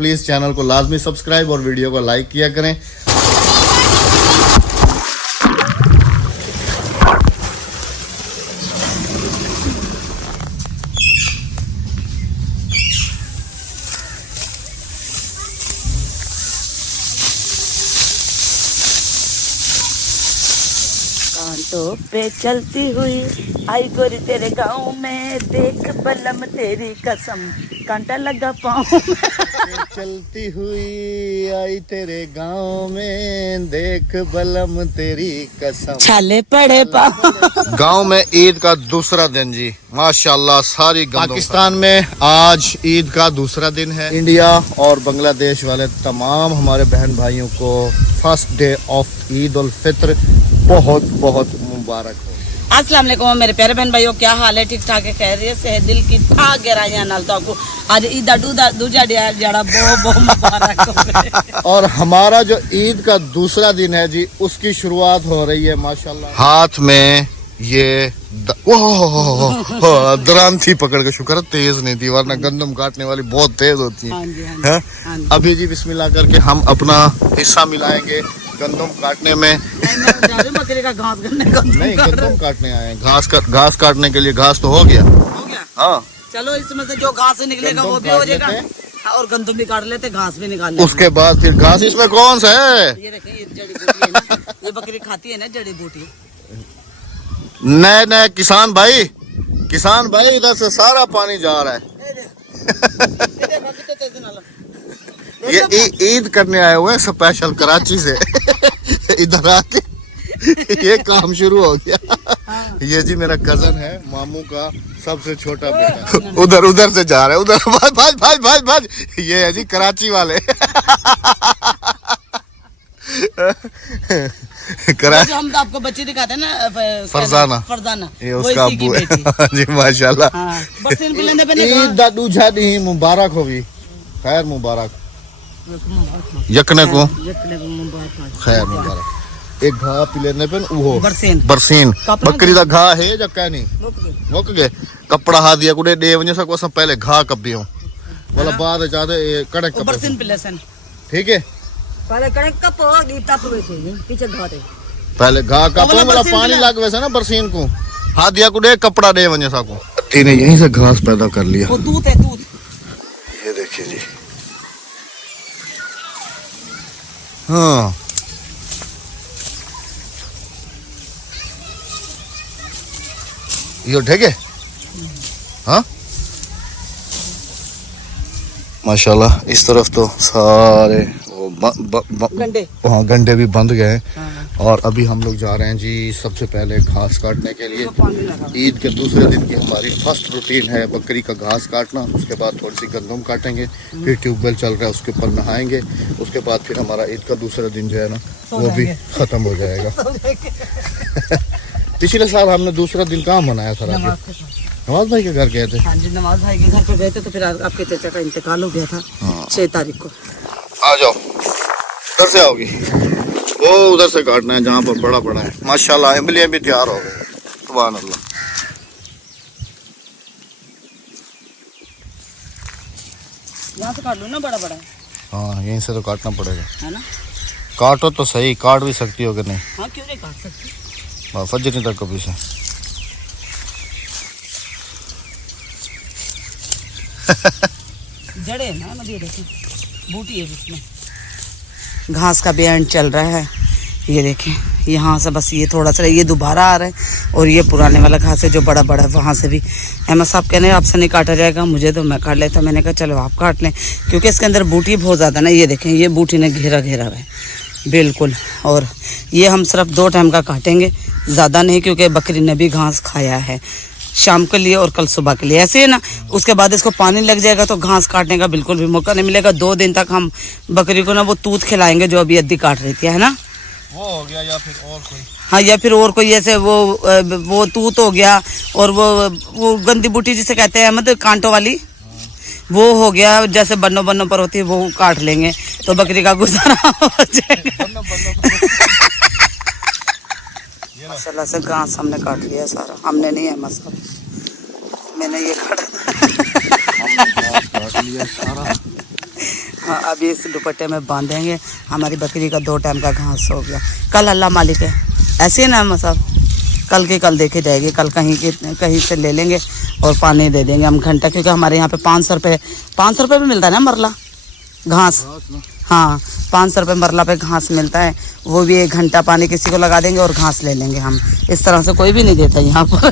Please channel को लाजमी subscribe और वीडियो को लाइक किया करें। कांटों पे चलती हुई आई गोरी तेरे गाँव में, देख बलम तेरी कसम कांटा लगा पाँव में। चलती हुई आई तेरे गांव में, देख बलम तेरी कसम छाले पड़े पाँव। गांव में ईद का दूसरा दिन जी, माशाल्लाह सारी पाकिस्तान में आज ईद का दूसरा दिन है। इंडिया और बांग्लादेश वाले तमाम हमारे बहन भाइयों को first day of Eid ul Fitr बहुत बहुत मुबारक हो। अस्सलाम वालेकुम मेरे प्यारे बहन भाइयों, क्या हाल है? ठीक ठाक है, खैरियत से है? दिल की था गहराइयां नाल तो आपको आज ईद दूजा जड़ा बहुत मुबारक हो। और हमारा जो ईद का दूसरा दिन है जी, उसकी शुरुआत हो रही है माशाल्लाह। हाथ में ये दरांती पकड़ के, शुक्र तेज नहीं थी वरना गंदम काटने वाली बहुत तेज होती है। हाँ जी, हाँ जी। अभी जी बिस्मिल्लाह करके हम अपना हिस्सा मिलाएंगे गंदम काटने में। बकरी का घास नहीं, गंदम काटने आए हैं। घास काटने के लिए घास तो हो गया। हाँ चलो, इसमें से जो घास निकलेगा वो भी हो जाएगा और गंदम भी काट लेते, घास भी निकाल लेते। उसके बाद फिर घास इसमें कौन सा है? ये देखिए, ये जड़ी बूटी है ना, ये बकरी खाती है ना जड़ी बूटी। नए किसान भाई, इधर से सारा पानी जा रहा है। ये ईद करने आए हुए स्पेशल कराची से। इधर आके ये काम शुरू हो गया। ये जी मेरा कजन है, मामू का सबसे छोटा बेटा। उधर से जा रहा है, उधर भाज। ये है जी कराची वाले। जो हम तो आपको बच्ची दिखाते हैं ना, फरजाना ये उसका अब्बू है जी माशाल्लाह। ईद दूजा दिन मुबारक होगी, खैर मुबारक यकने को खैर मुबारक। एक घा पिलेने पे वो बरसीन बकरी का घा है या क्या नहीं मुक गए कपड़ा हा दिया कुड़े दे वने सको सब पहले घा कपियो बोला बाद ज्यादा कड़क कप बरसीन पिलेसन। ठीक है, पहले कड़क कप हो दी टप वैसे पीछे घा दे, पहले घा कप वाला पानी लग वैसे ना बरसीन को हा दिया कुड़े कपड़ा दे वने सको। तीने यहीं से घास पैदा कर लिया। वो दूध है, दूध। ये देखिए जी, हाँ ये ठीक है। हाँ माशाल्लाह, इस तरफ तो सारे वो गंडे भी बंद गए हैं। हाँ। और अभी हम लोग जा रहे हैं जी सबसे पहले घास काटने के लिए। ईद के दूसरे दिन की हमारी फर्स्ट रूटीन है बकरी का घास काटना। उसके बाद थोड़ी सी गंदम काटेंगे, फिर ट्यूबवेल चल रहा है उसके ऊपर नहाएंगे। उसके बाद फिर हमारा ईद का दूसरा दिन जो है ना वो भी खत्म हो जाएगा। पिछले साल हमने दूसरा दिन कहाँ मनाया था? नवाज भाई के घर गए थे। हाँ जी, नवाज भाई के घर पे गए थे, तो फिर आपके चाचा का इंतकाल हो गया था 6 तारीख को। आ जाओ, उधर से आओगी, वो उधर से काटना है जहाँ पर बड़ा है। माशाल्लाह इमलियाँ भी तैयार हो गई, सुभान अल्लाह। यहाँ से काट लो ना, बड़ा है। हाँ यहीं से तो काटना पड़ेगा, है ना? काटो तो सही, काट भी सकती हो कि नहीं? हाँ क्यों नहीं काट सकती, फजर तक कभी से। जड़े है ना, मुझे देखिए बूटी है जिसमें घास का भी एंड चल रहा है। ये देखें, यहाँ से बस ये थोड़ा सा ये दोबारा आ रहा है और ये पुराने वाला घास है जो बड़ा है, वहाँ से भी अहमद साहब कहने आपसे नहीं काटा जाएगा, मुझे तो मैं काट लेता। मैंने कहा चलो आप काट लें, क्योंकि इसके अंदर बूटी बहुत ज़्यादा ना। ये देखें, ये बूटी ने घेरा है बिल्कुल। और ये हम सिर्फ 2 टाइम का काटेंगे, ज़्यादा नहीं, क्योंकि बकरी ने भी घास खाया है शाम के लिए और कल सुबह के लिए, ऐसे है ना। उसके बाद इसको पानी लग जाएगा तो घास काटने का बिल्कुल भी मौका नहीं मिलेगा। 2 दिन तक हम बकरी को ना वो तूत खिलाएंगे जो अभी अद्धी काट रही थी, है ना। वो हो गया या फिर और कोई? हाँ, या फिर और कोई ऐसे वो तूत हो गया, और वो गंदी बूटी जिसे कहते हैं मतलब कांटों वाली, वो हो गया। जैसे बन्नों पर होती है वो काट लेंगे तो बकरी का गुजारा हो जाएगा। माशाल्लाह से घास हमने काट लिया सारा। हमने नहीं है मसाला, मैंने ये काटा। काट लिया सारा। हाँ, अभी इस दुपट्टे में बांधेंगे। हमारी बकरी का 2 टाइम का घास हो गया। कल अल्लाह मालिक है, ऐसे ही ना हम सब कल की कल देखे जाएगी। कल कहीं से ले लेंगे और पानी दे देंगे हम घंटा, क्योंकि हमारे यहाँ पे 500 रुपये में मिलता है ना मरला घास। हाँ, 500 रुपये मरला पे घास मिलता है। वो भी 1 घंटा पानी किसी को लगा देंगे और घास ले लेंगे हम। इस तरह से कोई भी नहीं देता यहाँ पर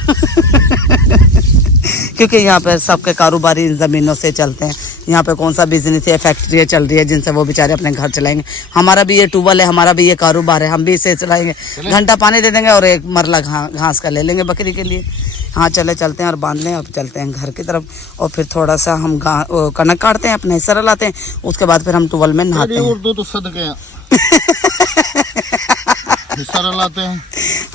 क्योंकि यहाँ पे सबके कारोबारी इन ज़मीनों से चलते हैं। यहाँ पे कौन सा बिजनेस है, फैक्ट्री चल रही है जिनसे वो बेचारे अपने घर चलाएंगे। हमारा भी ये ट्यूबवेल है, हमारा भी ये कारोबार है, हम भी इसे चलाएंगे। घंटा पानी दे देंगे और 1 मरला घास का ले लेंगे बकरी के लिए। हाँ, चलते हैं और बांध लें और चलते हैं घर की तरफ। और फिर थोड़ा सा हम कनक काटते हैं, अपने हिस्सा लाते हैं। उसके बाद फिर हम ट्यूबवेल में नहाते हैं। उर्दू तो सदके हिस्सा लाते हैं।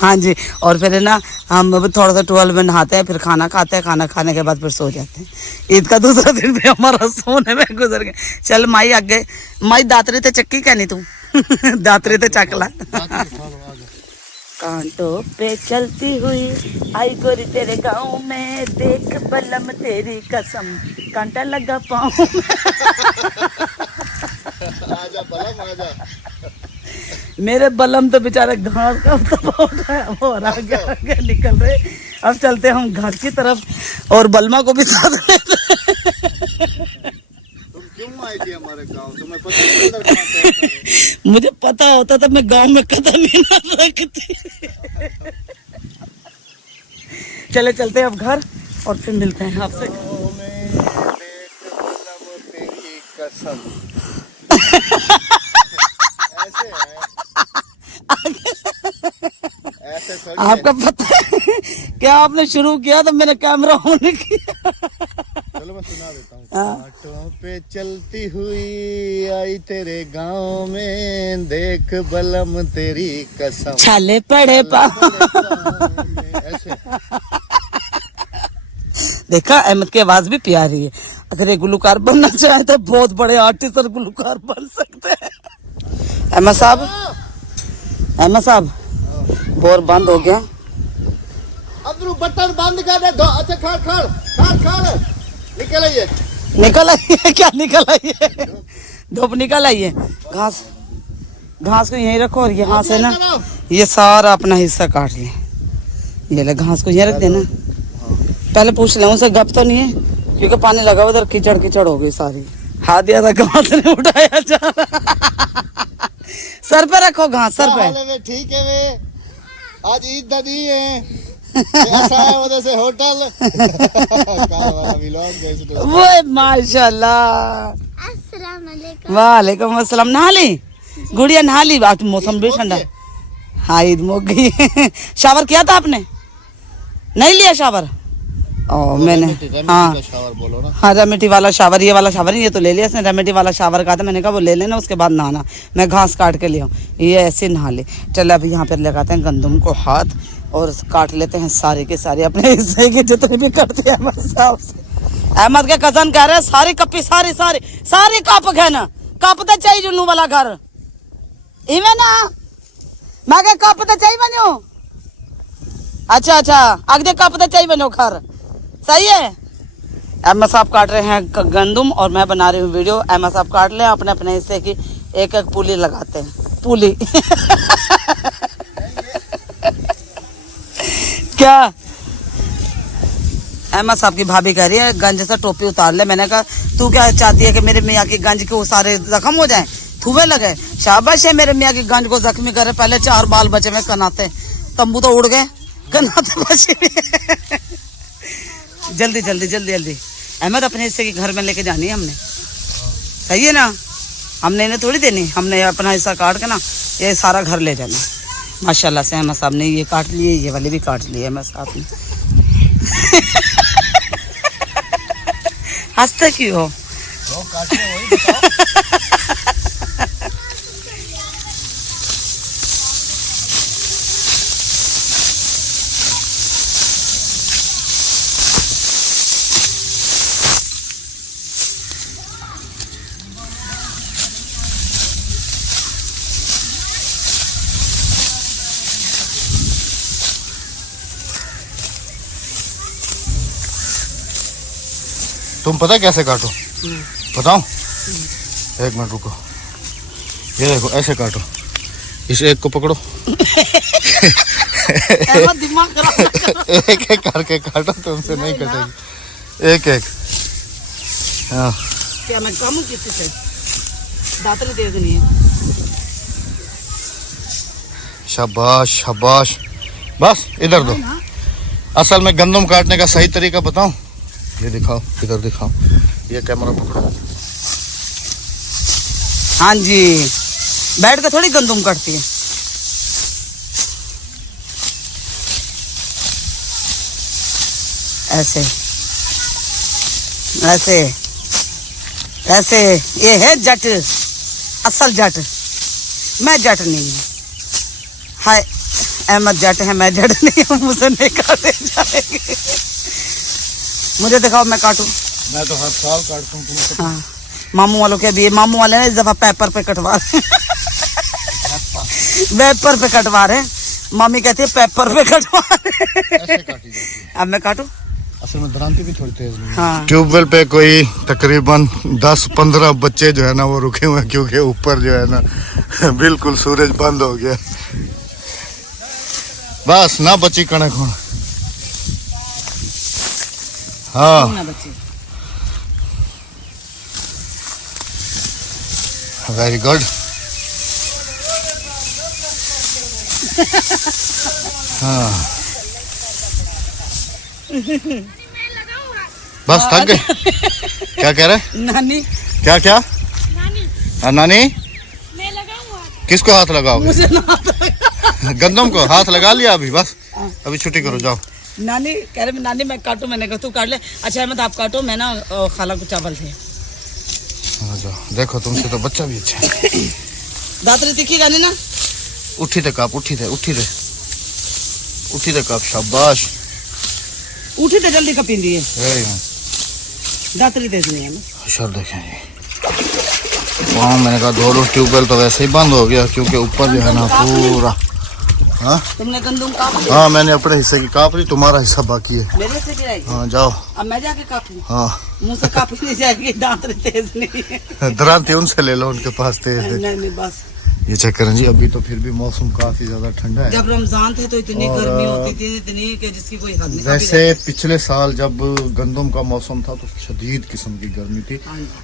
हाँ जी, और फिर है ना हम थोड़ा सा ट्वेल्व में नहाते हैं, फिर खाना खाते हैं। खाना खाने के बाद फिर सो जाते हैं। ईद का दूसरा दिन भी हमारा सोने में गुजर गया। चल माई आगे, माई दातरी ते चक्की कहनी तू दातरी ते चकला। कांटों पे चलती हुई आई गोरी तेरे गाँव में, देख बलम तेरी कसम कांटा लगा पाँव में। आजा बलम आजा। मेरे बलम तो बेचारे घास का और आगे निकल रहे। अब चलते हम घर की तरफ और बलमा को भी साथ लेते। तुम क्यों आई थी हमारे गांव? तुम्हें पता नहीं मुझे पता होता तो मैं गांव में कदम ही ना रखती। चलते हैं अब घर और फिर मिलते हैं आपसे। आपका पता है क्या? आपने शुरू किया तो मैंने कैमरा ऑन किया। चलो मैं सुना देता हूँ। कांटों पे चलती हुई आई तेरे गांव में, देख बलम तेरी कसम छाले पड़े पाँव। ऐसे देखा, अहमद की आवाज भी प्यारी है। अगर ये गुलकार बनना चाहे तो बहुत बड़े आर्टिस्ट और गुलकार बन सकते हैं। अहमद साहब बोर बंद हो गया। अब बटन बंद कर दे। अच्छा खड़ निकल आइए। निकल आई है? क्या निकल आई है? धूप निकल आई है। घास को यहीं रखो और यहाँ से ना ये सारा अपना हिस्सा काट ले। ये ले घास को यहीं रख देना। पहले पूछ ले उनसे, गप तो नहीं है? क्योंकि पानी लगा उधर कीचड़ हो गई सारी। हाथ दिया था, घास ने उठाया जा रहा। सर पे रखो घास, सर पे। ठीक है वे, आज ईद ददी है। ऐसा है उधर से होटल। वो माशाल्लाह। वालेकुम अस्सलाम। नहा ली गुड़िया? नहा ली। बात मौसम भी ठंडा। हाँ, ईद मुक गई। शावर किया था आपने? नहीं लिया शावर? मैंने हाँ रेमेडी वाला शावर, ये वाला शावर ये तो ले लिया इसने। रेमेडी वाला शावर कहा था, मैंने कहा वो ले लेना, उसके बाद नहाना। मैं घास काट के ले आऊँ, ये ऐसे नहा ले। चल अब यहाँ पर लगाते हैं गंदम को हाथ और काट लेते हैं सारे के सारे अपने हिस्से के जितने भी करते हैं। अहमद के कजन कह रहे हैं सारी कपी सारी कप है ना, कप तो चाहिए जुनू वाला घर इवे ना। मैं कप तो चाहिए बनो। अच्छा अगले कप तो चाहिए बनो घर। सही है। अहमद साहब काट रहे हैं गंदम और मैं बना रही हूँ वीडियो। अहमद साहब काट लें अपने अपने हिस्से की, एक पुली लगाते हैं। पुली क्या? अहमद साहब की भाभी कह रही है गंज से टोपी उतार ले। मैंने कहा तू क्या चाहती है कि मेरे मियाँ की गंज के वो सारे जख्म हो जाएं, थूवे लगे? शाबाश है, मेरे मियाँ की गंज को जख्मी करे। पहले 4 बाल बचे में कनाते, तंबू तो उड़ गए, कनाते बचे। जल्दी अहमद अपने हिस्से की घर में लेके जानी है हमने। सही है ना? हमने इन्हें थोड़ी देनी, हमने अपना हिस्सा काट के ना ये सारा घर ले जाना। माशाल्लाह से अहमद साहब ने ये काट लिए, ये वाले भी काट लिए अहमद साहब ने। हंसते क्यों हो? तुम पता कैसे काटो? बताओ। एक मिनट रुको, ये देखो ऐसे काटो, इस एक को पकड़ो दिमाग खराब एक एक करके काटो, तुमसे नहीं कटेगी, एक एक। हाँ क्या मैं काम किसी से दातरी दे देनी है। शाबाश शाबाश, बस इधर दो। असल में गंदम काटने का सही तरीका बताऊं, ये दिखाओ, इधर दिखाओ, ये कैमरा पकड़ो। हाँ जी, बैठ के थोड़ी गंदम काटती है। ऐसे ऐसे ऐसे, ये है जट, असल जट। मैं जट नहीं हूँ, हाय अहमद जट है, मैं जट नहीं हूँ, मुझे नहीं काटे जाएंगे। मुझे दिखाओ, मैं काटूं। मैं तो हर साल काटता हूँ, तुम्हें हाँ, मामू वालों के भी, मामू वाले ने इस दफा पेपर पे कटवा रहे, पेपर पे कटवा रहे। मामी कहती है पेपर पे कटवा रहे। अब मैं काटूं। असल में दरांती भी थोड़ी तेज नहीं है। हाँ। ट्यूबवेल पे कोई तकरीबन 10-15 बच्चे जो है ना वो रुके हुए हैं, क्योंकि ऊपर जो है ना बिल्कुल सूरज बंद हो गया। बस ना बची कणक हूँ। हाँ वेरी गुड। हाँ बस थक गए। क्या कह रहे? नानी क्या क्या? नानी हाँ नानी, मैं लगाऊंगा। किसको हाथ लगाओगे? मुझे ना आता। गंदम को हाथ लगा लिया अभी, बस अभी छुट्टी करो, जाओ। नानी कह रहे नानी मैं काटूं, मैंने कहा तू काट ले। अच्छा अहमद आप काटो, मैं ना खाला को चावल थे। हाँ जाओ, देखो तुमसे तो बच्चा भी अच्छा है। दातरी तीखी गानी ना, उठी थे काप, उठी थे, उठी थे, उठी थे काप, शाबाश। उठी तो जल्दी कपी दिए, वेरी गुड। दातरी तेज नहीं है ना। शर देखें ये वहाँ, मैंने कहा दोनों ट्यूबवेल तो वैसे ही बंद हो गया, क्योंकि ऊपर जो है ना पूरा। हाँ तुमने गंदम काट ली? हाँ मैंने अपने हिस्से की काप ली, तुम्हारा हिस्सा बाकी है। मेरे से गिराई। हाँ जाओ। अब मैं जाके काटूं? हाँ मुंह से कापी नहीं जाएगी, दातरी तेज नहीं है। दरांती उनसे ले लो, उनके पास तेज है। नहीं नहीं बस। ये चेक करें जी, अभी तो फिर भी मौसम काफी ज्यादा ठंडा है। जब रमजान थे तो इतनी और, गर्मी होती थी, इतनी कि जिसकी कोई हद नहीं। वैसे पिछले साल जब गंदम का मौसम था तो शदीद किस्म की गर्मी थी,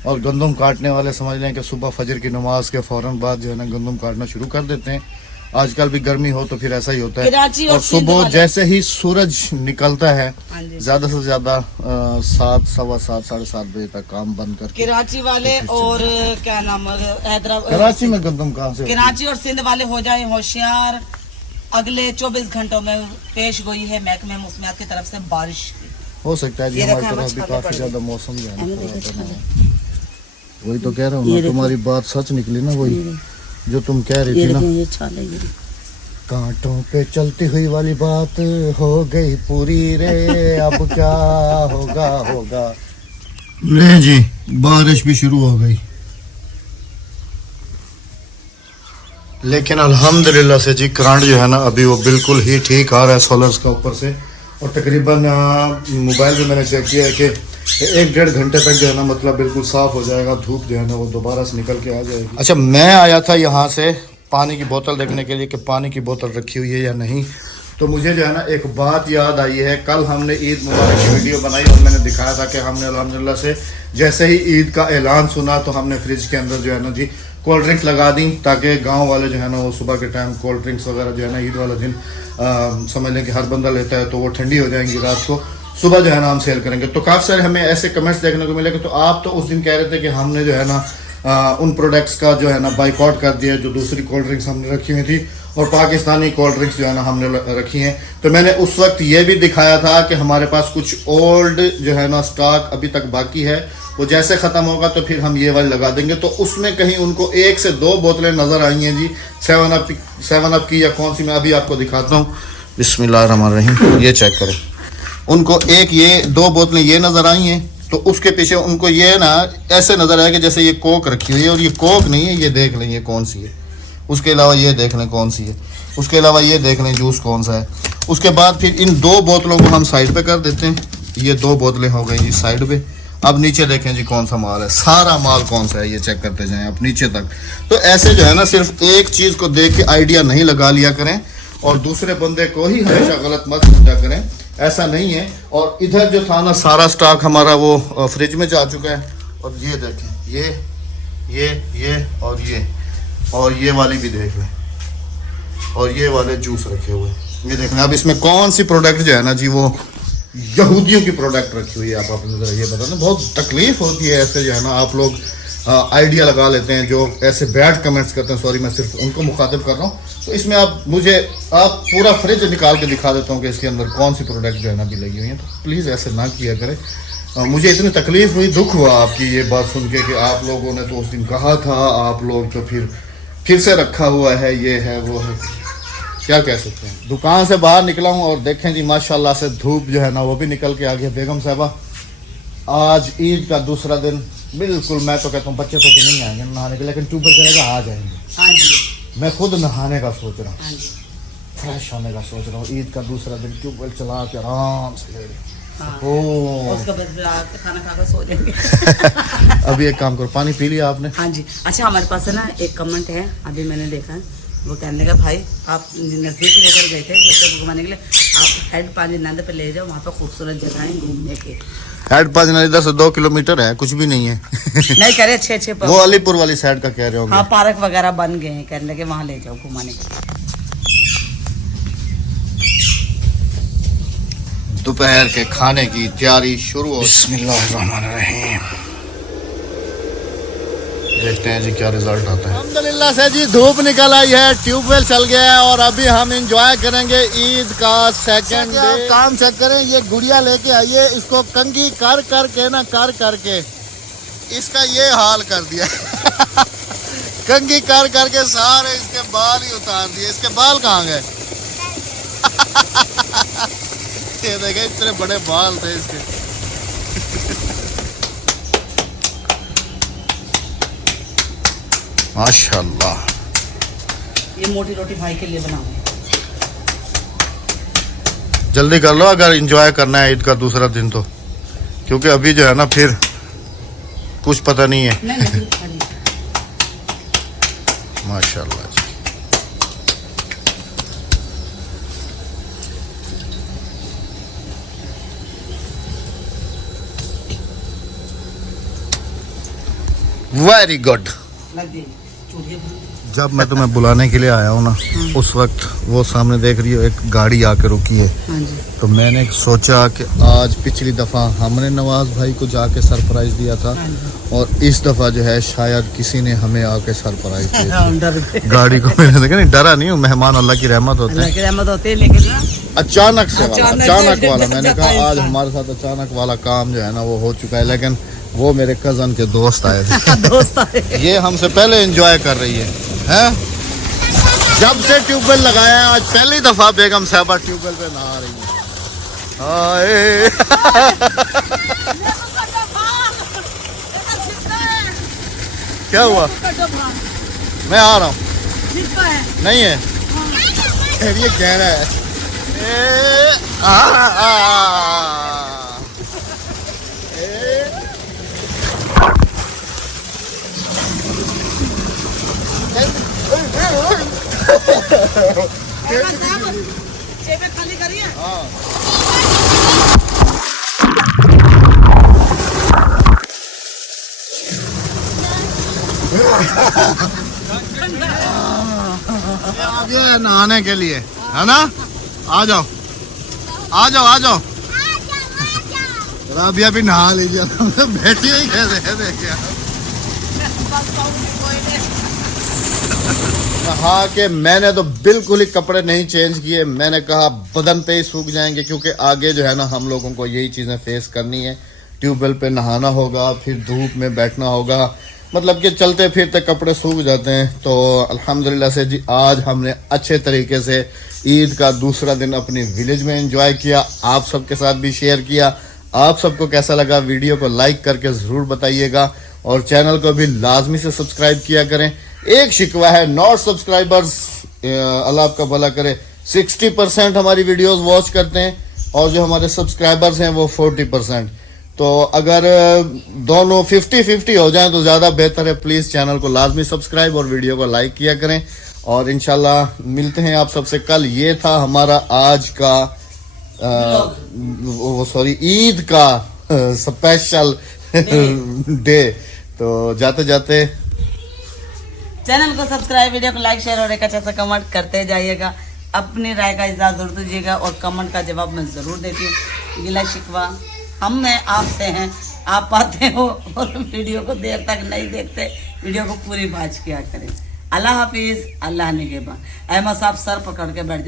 और गंदम काटने वाले समझ लें कि सुबह फजर की नमाज के फौरन बाद जो है ना गंदम काटना शुरू कर देते हैं। आजकल भी गर्मी हो तो फिर ऐसा ही होता है, कराची और सिंध सुबह वाले। जैसे ही सूरज निकलता है हाँ जी। ज्यादा से ज्यादा 7, 7:15, 7:30 बजे तक काम बंद करके। कराची वाले और क्या नाम हैदराबाद, कराची में गंदम कहाँ से? कराची और सिंध वाले हो जाए होशियार। अगले 24 घंटों में पेश गोई है महकमे मौसमियात की तरफ से बारिश की। हो सकता है जी, ये हमारी देखो, तरफ हमें भी छाले काफी पड़ ज्यादा मौसम जो है ना हमें खराब देखो है। वही तो कह रहा हूँ ना, तुम्हारी बात सच निकली ना, वही जो तुम कह रही थी ना, ये छाले गिरी। कांटों पे चलती हुई वाली बात हो गई पूरी रे, अब क्या होगा होगा। ले जी, बारिश भी शुरू हो गई, लेकिन अल्हम्दुलिल्लाह से जी करंट जो है ना अभी वो बिल्कुल ही ठीक आ रहा है सोलर्स का ऊपर से। और तकरीबन मोबाइल में मैंने चेक किया है कि 1-1.5 घंटे तक जो है ना मतलब बिल्कुल साफ हो जाएगा, धूप जो है ना वो दोबारा से निकल के आ जाएगी। अच्छा, मैं आया था यहाँ से पानी की बोतल देखने के लिए कि पानी की बोतल रखी हुई है या नहीं, तो मुझे जो है ना एक बात याद आई है। कल हमने ईद मुबारक की वीडियो बनाई और मैंने दिखाया था कि हमने अल्हम्दुलिल्लाह से जैसे ही ईद का ऐलान सुना तो हमने फ्रिज के अंदर जो है ना जी कोल्ड ड्रिंक्स लगा दी, ताकि गांव वाले जो है ना वो सुबह के टाइम कोल्ड ड्रिंक्स वगैरह जो है ना ईद वाले दिन समझ लें कि हर बंदा लेता है तो वो ठंडी हो जाएंगी, रात को सुबह जो है ना हम सेल करेंगे। तो काफ़ी सारे हमें ऐसे कमेंट्स देखने को मिले कि तो आप तो उस दिन कह रहे थे कि हमने जो है ना उन प्रोडक्ट्स का जो है ना बाइकआउट कर दिया जो दूसरी कोल्ड ड्रिंक्स हमने रखी हुई थी, और पाकिस्तानी कोल्ड ड्रिंक्स जो है ना हमने रखी हैं। तो मैंने उस वक्त ये भी दिखाया था कि हमारे पास कुछ ओल्ड जो है ना स्टॉक अभी तक बाकी है, वो जैसे ख़त्म होगा तो फिर हम ये वाली लगा देंगे। तो उसमें कहीं उनको 1 से 2 बोतलें नज़र आई हैं जी 7 अप की, या कौन सी मैं अभी आपको दिखाता हूँ। बिस्मिल्लाहिर्रहमानिर्रहीम, ये चेक करें, उनको एक ये 2 बोतलें ये नज़र आई हैं, तो उसके पीछे उनको ये ना ऐसे नज़र आया कि जैसे ये कोक रखी हुई है, और ये कोक नहीं है, ये देख लें ये कौन सी है, उसके अलावा ये देख लें कौन सी है, उसके अलावा ये देख लें जूस कौन सा है। उसके बाद फिर इन 2 बोतलों को हम साइड पे कर देते हैं, ये 2 बोतलें हो गई जी साइड पे। अब नीचे देखें जी कौन सा माल है, सारा माल कौन सा है ये चेक करते जाएं आप नीचे तक। तो ऐसे जो है ना सिर्फ एक चीज को देख के आइडिया नहीं लगा लिया करें और दूसरे बंदे को ही हमेशा गलत मत समझा करें, ऐसा नहीं है। और इधर जो था ना सारा स्टॉक हमारा वो फ्रिज में जा चुका है। और ये देखें ये और ये वाली भी देख लें, और ये वाले जूस रखे हुए ये देख लें। अब इसमें कौन सी प्रोडक्ट जो है ना जी वो यहूदियों की प्रोडक्ट रखी हुई है, आप अपने जरा ये बता दें। बहुत तकलीफ होती है ऐसे जो है ना आप लोग आइडिया लगा लेते हैं, जो ऐसे बैड कमेंट्स करते हैं, सॉरी मैं सिर्फ उनको मुखातिब कर रहा हूँ। तो इसमें आप पूरा फ्रिज निकाल के दिखा देता हूँ कि इसके अंदर कौन सी प्रोडक्ट जो है ना भी लगी हुई है। तो प्लीज़ ऐसे ना किया करें। मुझे इतनी तकलीफ हुई, दुख हुआ आपकी ये बात सुन के कि आप लोगों ने तो उस दिन कहा था, आप लोग तो फिर से रखा हुआ है, ये है वो है, क्या कह सकते हैं। दुकान से बाहर निकला हूँ और देखें जी माशाल्लाह से धूप जो है ना वो भी निकल के आ गया। बेगम साहबा आज ईद का दूसरा दिन, बिल्कुल मैं तो कहता हूँ बच्चे तो भी नहीं आएंगे नहाने के, लेकिन ट्यूबवेल चलेगा आ जाएंगे। मैं खुद नहाने का सोच रहा हूँ, फ्रेश होने का सोच रहा हूँ। ईद का दूसरा दिन ट्यूबवेल चला के आराम से ले उसके बाद खाना खाकर सो जाएंगे। अभी एक काम करो, पानी पी लिया आपने? हाँ जी। अच्छा हमारे पास है ना एक कमेंट है, अभी मैंने देखा है, वो कहने का भाई आप नजदीक लेकर गए थे बच्चे को घुमाने के लिए, आप हेड पानी नंद पे ले जाओ, वहाँ पर खूबसूरत जगह है घूमने के। हेड पानी इधर से 2 किलोमीटर है, कुछ भी नहीं है। नहीं करे अच्छे वो अलीपुर वाली साइड का कह रहे हो? हाँ पार्क वगैरह बन गए हैं, कहने के वहाँ ले जाओ घुमाने के लिए। दोपहर के खाने की तैयारी शुरू हो। बिस्मिल्लाहिर्रहमानिर्रहीम। देखते हैं जी क्या रिजल्ट आता है। अल्हम्दुलिल्लाह से जी धूप निकल आई है, ट्यूबवेल चल गया है और अभी हम एंजॉय करेंगे ईद का सेकंड डे। काम चेक करें, ये गुड़िया लेके आई है, इसको कंघी कर करके इसका ये हाल कर दिया। कंघी कर करके सारे इसके बाल ही उतार दिए। इसके बाल कहाँ गए? ये देखे इतने बड़े बाल थे इसके। माशाल्लाह। ये मोटी रोटी भाई के लिए बनाऊंगी। जल्दी कर लो अगर एंजॉय करना है ईद का दूसरा दिन तो, क्योंकि अभी जो है ना फिर कुछ पता नहीं है। नहीं। माशाल्लाह जी। Very good. जब मैं तुम्हें बुलाने के लिए आया हूँ ना, उस वक्त वो सामने देख रही हो एक गाड़ी आके रुकी है। तो मैंने सोचा कि आज पिछली दफ़ा हमने नवाज भाई को जाके सरप्राइज दिया था और इस दफ़ा जो है शायद किसी ने हमें आके सरप्राइज दिया। गाड़ी को मैंने देखा, नहीं डरा नहीं हूँ, मेहमान अल्लाह की रहमत होते हैं, लेकिन अचानक वाला मैंने कहा आज हमारे साथ अचानक वाला काम जो है ना वो हो चुका है। लेकिन वो मेरे कजन के दोस्त आए थे। ये हमसे पहले एंजॉय कर रही है? जब से ट्यूबवेल लगाया है आज पहली दफा बेगम साहबा ट्यूबवेल पे नहा रही है। क्या हुआ? मैं आ रहा हूँ। नहीं है ये कह रहा है। खाली करिए। अब ये नहाने के लिए है ना? आ जाओ। राबिया भी नहा लीजिए। बैठी ही कैसे है देखिए। नहा के मैंने तो बिल्कुल ही कपड़े नहीं चेंज किए। मैंने कहा बदन पे ही सूख जाएंगे, क्योंकि आगे जो है ना हम लोगों को यही चीज़ें फेस करनी है। ट्यूबवेल पे नहाना होगा, फिर धूप में बैठना होगा, मतलब कि चलते फिरते कपड़े सूख जाते हैं। तो अल्हम्दुलिल्लाह से जी आज हमने अच्छे तरीके से ईद का दूसरा दिन अपनी विलेज में एंजॉय किया, आप सबके साथ भी शेयर किया। आप सबको कैसा लगा वीडियो को लाइक करके ज़रूर बताइएगा और चैनल को भी लाजमी से सब्सक्राइब किया करें। एक शिकवा है नॉट सब्सक्राइबर्स, अल्लाह आपका भला करे, 60% हमारी वीडियोस वॉच करते हैं और जो हमारे सब्सक्राइबर्स हैं वो 40%। तो अगर दोनों 50-50 हो जाएं तो ज़्यादा बेहतर है। प्लीज़ चैनल को लाजमी सब्सक्राइब और वीडियो को लाइक किया करें। और इंशाल्लाह मिलते हैं आप सबसे कल। ये था हमारा आज का ईद का स्पेशल डे। तो जाते जाते चैनल को सब्सक्राइब, वीडियो को लाइक, शेयर और एक अच्छा सा कमेंट करते जाइएगा। अपनी राय का इज़हार जरूर दीजिएगा और कमेंट का जवाब मैं ज़रूर देती हूँ। गिला शिकवा हमने आपसे हैं, आप आते हो और वीडियो को देर तक नहीं देखते, वीडियो को पूरी बात किया करें। अल्लाह हाफिज़, अल्लाह निगहबान। अहमद साहब सर पकड़ के बैठ